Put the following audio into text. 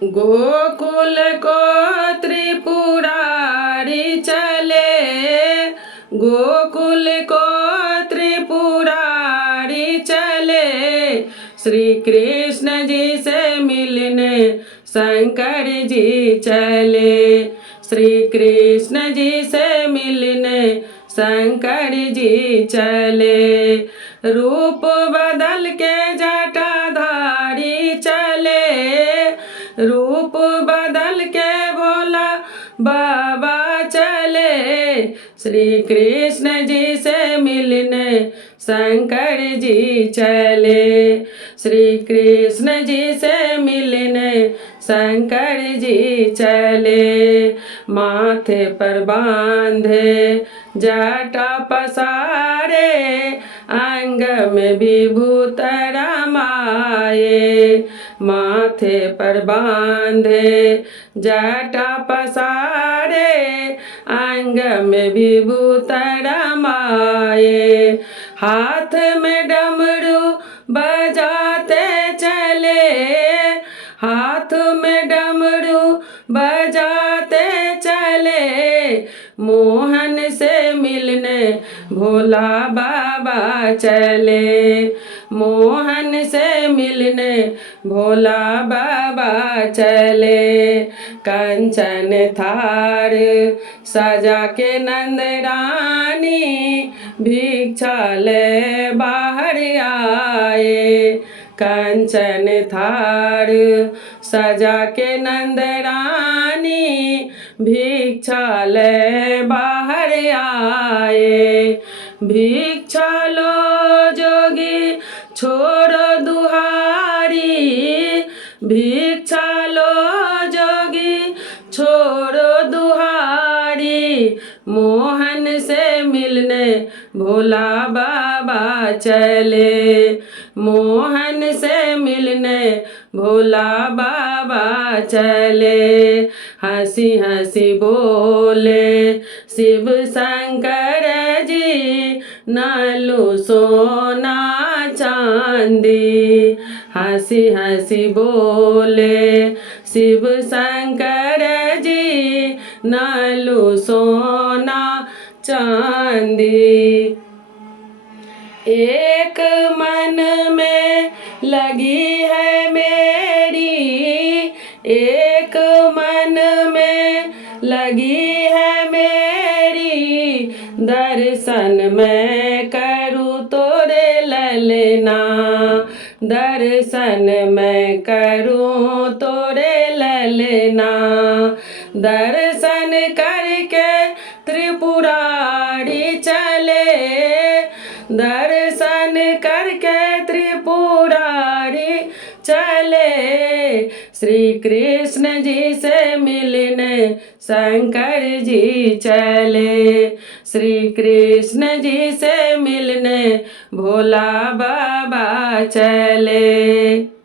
गोकुल को त्रिपुरारी चले, गोकुल को त्रिपुरारी चले, श्री कृष्ण जी से मिलने शंकर जी चले, श्री कृष्ण जी से मिलने शंकर जी चले। रूप बदल के जटाधारी चले, रूप बदल के भोला बाबा चले, श्री कृष्ण जी से मिलने शंकर जी चले, श्री कृष्ण जी से मिलने शंकर जी चले। माथे पर बांधे जटा पसारे, अंग में विभूत रमाए, माथे पर बांधे जटा पसारे, अंग में विभूत रमाए, हाथ में डमरू बजाते चले, हाथ में डमरू बजाते चले, मोहन से मिलने भोला बाबा चले, मोहन से मिलने भोला बाबा चले। कंचन थार सजा के नंद रानी, भिक्षा ले बाहर आए, कंचन थार सजा के नंद रानी, भिक्षा ले बाहर आए, भिक्षा लो जोगी छोड़ो दुहारी, भिक्षा लो जोगी छोड़ो दुहारी, मोहन से मिलने भोला बाबा चले, मोहन से मिलने भोला बाबा चले। हंसी हंसी बोले शिव शंकर जी, न लो सोना चांदी, हंसी हंसी बोले शिव शंकर जी, न लो सोना चांदी। एक मन में लगी है मेरी, एक मन में लगी है मेरी, दर्शन मैं करूँ तोरे ललना, दर्शन मैं करूँ तोरे ललना, दर्शन करके त्रिपुरारी चले, दर्शन करके त्रिपुरारी चले, श्री कृष्ण जी से मिलने शंकर जी चले, श्री कृष्ण जी से मिलने भोला बाबा चले।